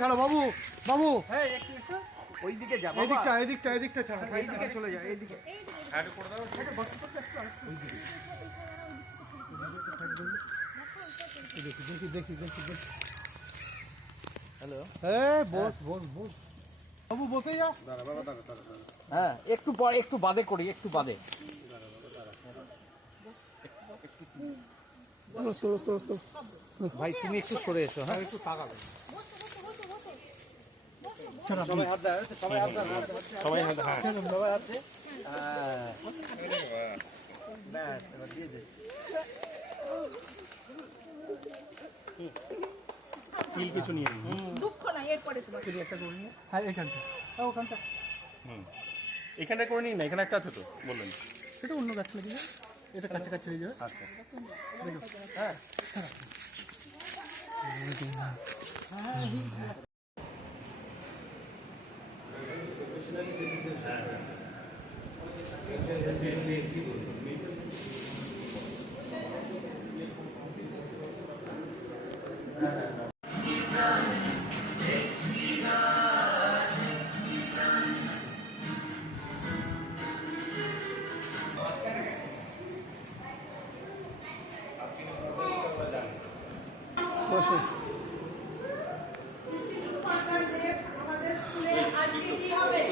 ছাড়ো বাবু বাবু। হ্যাঁ একটু ওইদিকে যা এদিকটা এদিকটা এদিকটা ছাড়ো। এইদিকে চলে যা এইদিকে। দেখি দেখি দেখি দেখি দেখি হ্যালো এই বস বস বস। বাবু বসে যাও। হ্যাঁ একটু পরে একটু বাদে করি একটু বাদে। ভাই তুমি একটু সরে এসো হ্যাঁ? একটু তাকাবে সবাই হাত দাও সবাই হাত দাও সবাই হাত হ্যাঁ সবাই হাত দে হ্যাঁ ব্যাস এবার দিয়ে দে। স্টিল কিছু নিয়ে দুঃখ নাই এরপরে তোমার। হ্যাঁ এখানটা। হ্যাঁ ওখানটা। এখানটা করে নিন না এখানে একটা আছে তো বললেন। এটা অন্য গাছ লাগিয়ে। এটা কাছাকাছি হয়ে যাবে। আচ্ছা। আমাদের স্কুলে আজকে কি হবে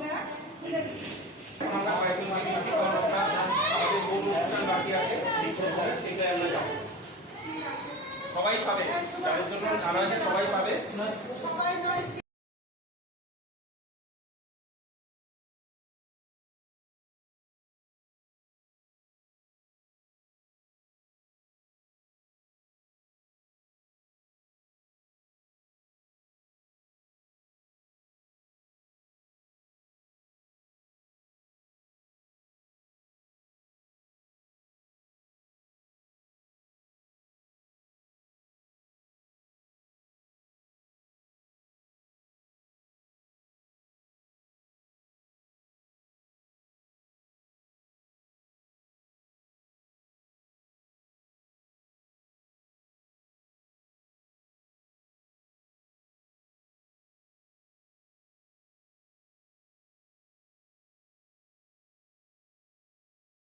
ব্যাগ তুলে দিচ্ছি সবাই পাবে। যাদের জন্য জানা সবাই পাবে।